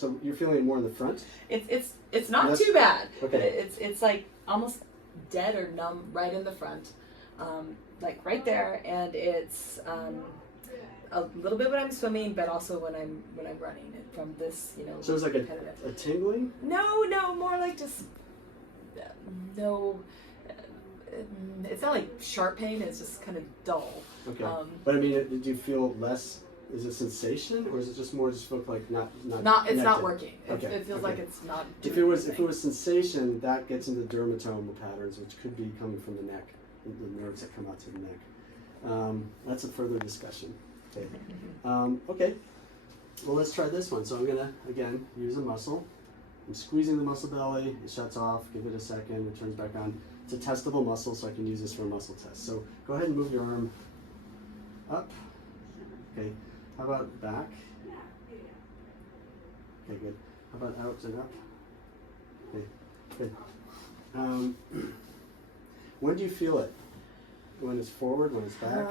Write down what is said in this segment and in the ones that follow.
So you're feeling it more in the front? It's not too bad. Okay. But it's like almost dead or numb right in the front, like right there, and it's a little bit when I'm swimming, but also when I'm running. From this, So it's like a tingling? No, more like just no. It's not like sharp pain. It's just kind of dull. Okay. But I mean, did you feel less? Is it sensation, or is it just more just look like not? It's not working. Okay. It feels like it's not. If it was sensation, that gets into dermatomal patterns, which could be coming from the neck, the nerves that come out to the neck. That's a further discussion. Okay. Okay. Well, let's try this one. So I'm gonna again use a muscle. I'm squeezing the muscle belly. It shuts off. Give it a second. It turns back on. It's a testable muscle, so I can use this for a muscle test. So go ahead and move your arm up. Okay. How about back? Okay, good. How about out and up? Okay, good. When do you feel it? When it's forward, when it's back?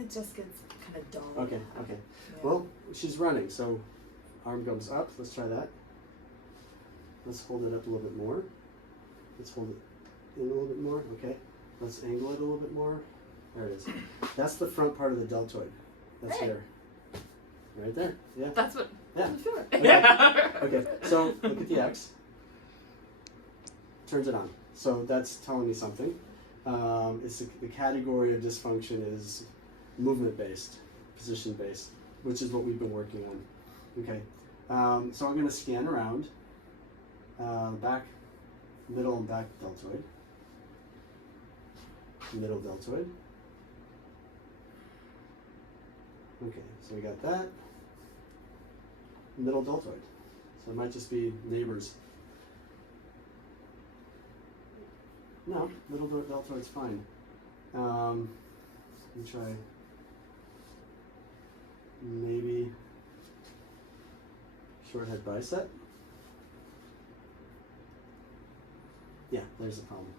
It just gets kind of dull. Okay. Yeah. Well, she's running, so arm goes up. Let's try that. Let's hold it up a little bit more. Let's hold it in a little bit more. Okay. Let's angle it a little bit more. There it is. That's the front part of the deltoid. That's here. Right there. Yeah. That's what I'm feeling. Okay. So look at the X. Turns it on. So that's telling me something. It's the category of dysfunction is movement-based, position-based, which is what we've been working on. Okay. So I'm going to scan around back, middle and back deltoid, middle deltoid. Okay, so we got that. Middle deltoid. So it might just be neighbors. No, middle deltoid's fine. Let me try maybe short head bicep. Yeah, there's the problem.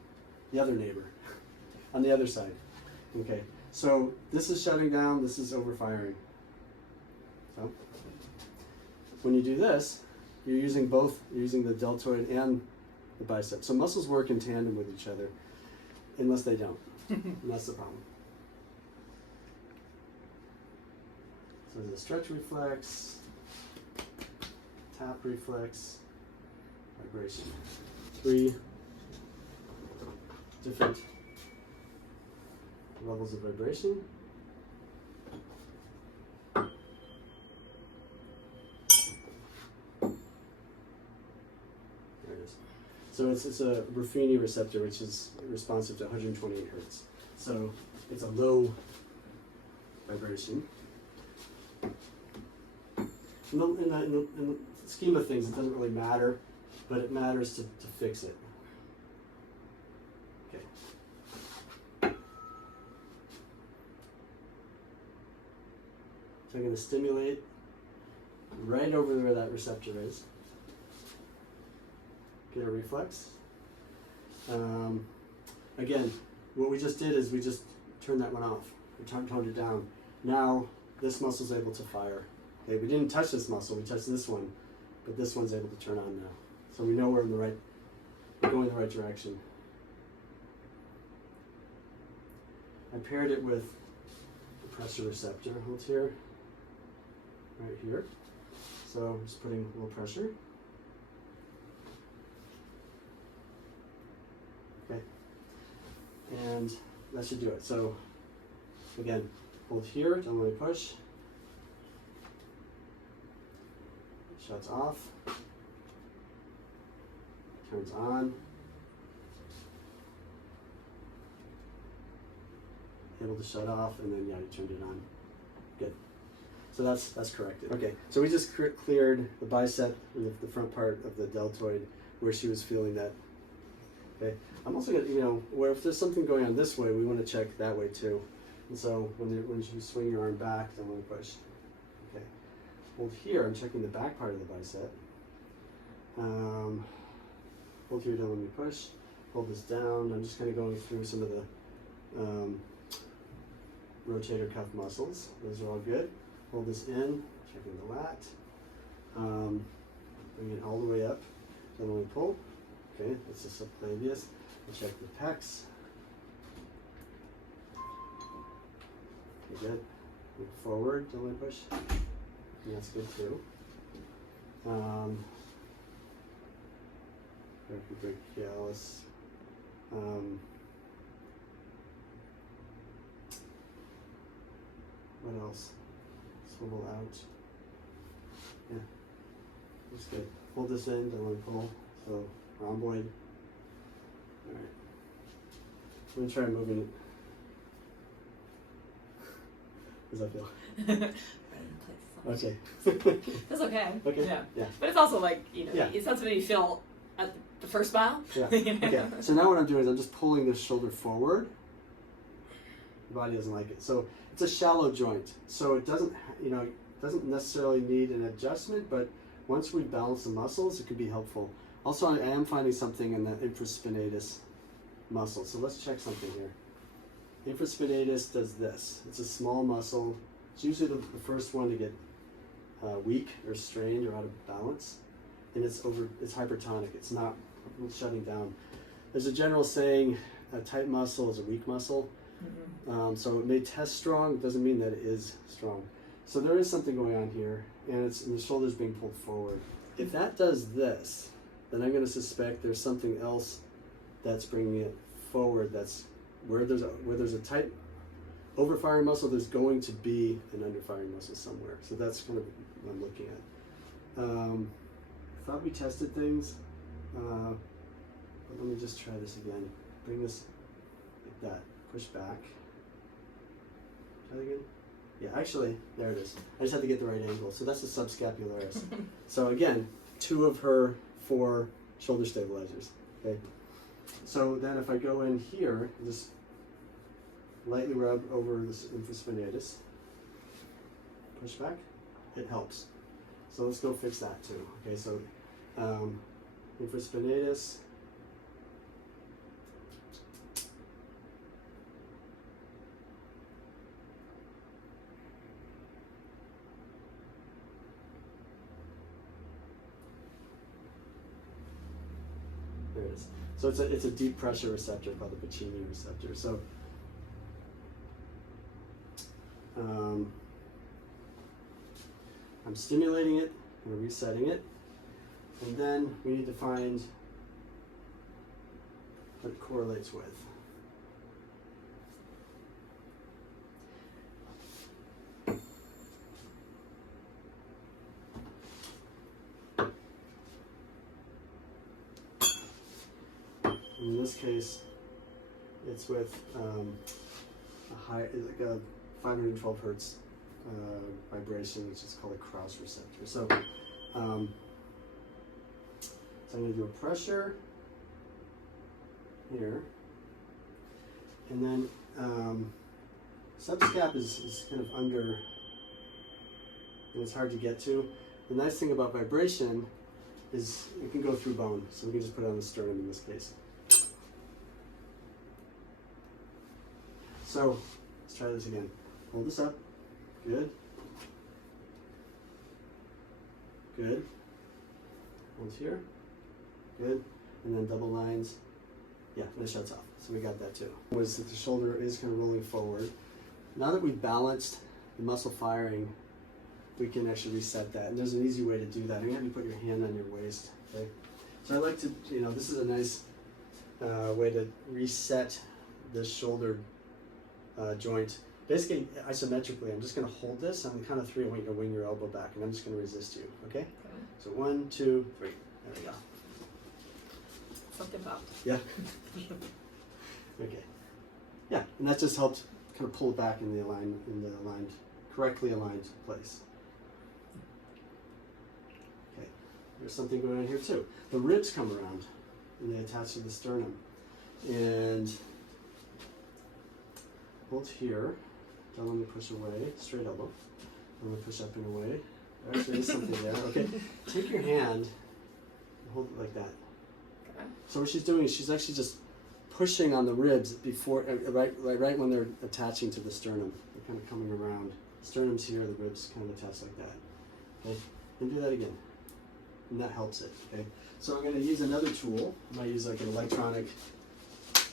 The other neighbor on the other side. Okay, so this is shutting down, this is overfiring. So when you do this, you're using both, you're using the deltoid and the bicep. So muscles work in tandem with each other, unless they don't. And that's the problem. So there's a stretch reflex, tap reflex, vibration. 3 different levels of vibration. There it is. So it's a Ruffini receptor, which is responsive to 128 hertz. So it's a low vibration. In the scheme of things, it doesn't really matter, but it matters to fix it. Okay. So I'm going to stimulate right over where that receptor is. Get a reflex. Again, what we just did is we just turned that one off. We toned it down. Now this muscle's able to fire. Okay, we didn't touch this muscle, we touched this one, but this one's able to turn on now. So we know we're going in the right direction. I paired it with the pressure receptor. Hold here, right here. So I'm just putting a little pressure. Okay, and that should do it. So again, hold here, don't really push. Shuts off, turns on, able to shut off, and then you turned it on. Good. So that's corrected. Okay, so we just cleared the bicep, the front part of the deltoid, where she was feeling that. Okay, I'm also gonna, where if there's something going on this way, we want to check that way too. And so when you swing your arm back, then we'll push. Okay. Hold here, I'm checking the back part of the bicep. Hold here, don't let me push. Hold this down. I'm just kind of going through some of the rotator cuff muscles. Those are all good. Hold this in, checking the lat. Bring it all the way up. Then we pull. Okay, that's the subclavius. We'll check the pecs. Okay, good. Move forward, don't let push. And that's good too. Brachialis. What else? Swivel out. Yeah, that's good. Hold this in, don't let pull. So rhomboid. All right. I'm gonna try moving it. How does that feel? Okay. That's okay. Okay. Yeah. Yeah. But it's also like, you know, Yeah. it's not something you feel at the first mile. Yeah. You know? Okay. So now what I'm doing is I'm just pulling the shoulder forward. The body doesn't like it. So it's a shallow joint. So it doesn't, doesn't necessarily need an adjustment, but once we balance the muscles, it could be helpful. Also, I am finding something in the infraspinatus muscle. So let's check something here. Infraspinatus does this. It's a small muscle. It's usually the first one to get weak or strained or out of balance, and it's hypertonic. It's not shutting down. There's a general saying, a tight muscle is a weak muscle. Mm-hmm. So it may test strong, doesn't mean that it is strong. So there is something going on here, and the shoulder's being pulled forward. If that does this, then I'm going to suspect there's something else that's bringing it forward. That's where there's a tight overfiring muscle, there's going to be an underfiring muscle somewhere. So that's kind of what I'm looking at. I thought we tested things, but let me just try this again. Bring this like that. Push back. Try that again. Yeah, actually, there it is. I just had to get the right angle. So that's the subscapularis. So again, 2 of her 4 shoulder stabilizers. Okay. So then if I go in here, just lightly rub over this infraspinatus. Push back. It helps. So let's go fix that too. Okay, so infraspinatus. There it is. So it's a deep pressure receptor called the Pacini receptor. So I'm stimulating it, I'm resetting it, and then we need to find what it correlates with. In this case, it's with a high, like a 512 hertz vibration, which is called a Krauss receptor. So, I'm going to do a pressure here, and then subscap is kind of under, and it's hard to get to. The nice thing about vibration is it can go through bone, so we can just put it on the sternum in this case. So let's try this again. Hold this up. Good. Good. Hold here. Good. And then double lines. Yeah, and it shuts off. So we got that too. Was that the shoulder is kind of rolling forward. Now that we've balanced the muscle firing, we can actually reset that. And there's an easy way to do that. I'm going to have you put your hand on your waist. Okay. So I like to, this is a nice way to reset this shoulder joint. Basically, isometrically, I'm just going to hold this on the count of 3. I want you to wing your elbow back, and I'm just going to resist you. Okay? So 1, 2, 3. There we go. Something about. Yeah. Okay. Yeah, and that just helps kind of pull it back in the correctly aligned place. Okay. There's something going on here too. The ribs come around, and they attach to the sternum, and hold here. Don't let me push away. Straight elbow. Don't let me push up and away. Actually, there's something there. Okay. Take your hand and hold it like that. Okay. So what she's doing is she's actually just pushing on the ribs before, right when they're attaching to the sternum. They're kind of coming around. Sternum's here, the ribs kind of attached like that. Okay. And do that again. And that helps it, okay? So I'm gonna use another tool. I might use like an electronic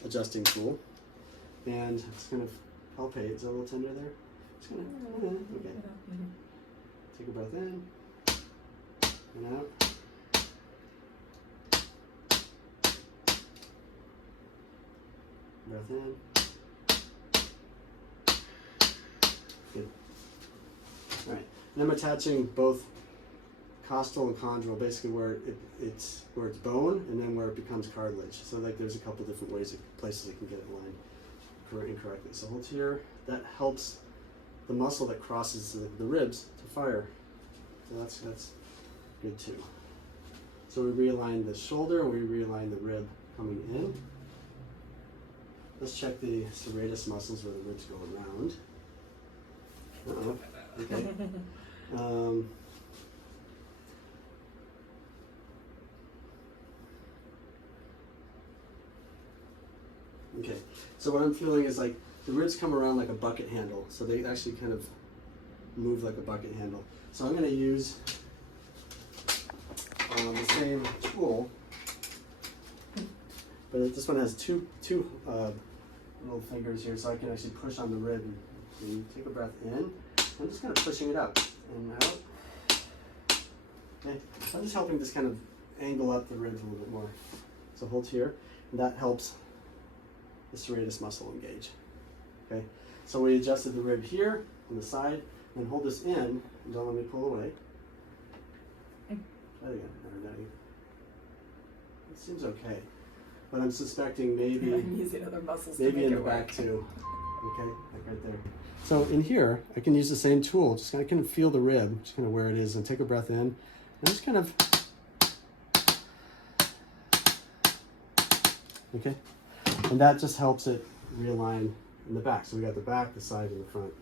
adjusting tool. And it's gonna palpate. Is that a little tender there? Just gonna, okay. Take a breath in and out. Breath in. Good. All right. And I'm attaching both costal and chondral, basically where it's bone and then where it becomes cartilage. So like there's a couple different places it can get aligned incorrectly. So hold here. That helps the muscle that crosses the ribs to fire. So that's good too. So we realign the shoulder and we realign the rib coming in. Let's check the serratus muscles where the ribs go around. Okay. Okay, so what I'm feeling is like the ribs come around like a bucket handle, so they actually kind of move like a bucket handle. So I'm going to use the same tool, but this one has two little fingers here, so I can actually push on the rib. And take a breath in. I'm just kind of pushing it up and out. Okay, I'm just helping this kind of angle up the ribs a little bit more. So hold here, and that helps the serratus muscle engage. Okay, so we adjusted the rib here on the side, and hold this in, and don't let me pull away. Try it again. It seems okay, but I'm suspecting maybe I'm using other muscles maybe to make in it the work. back too. Okay, like right there. So in here, I can use the same tool. Just kind of feel the rib, just kind of where it is, and take a breath in, and just kind of. Okay, and that just helps it realign in the back. So we got the back, the side, and the front.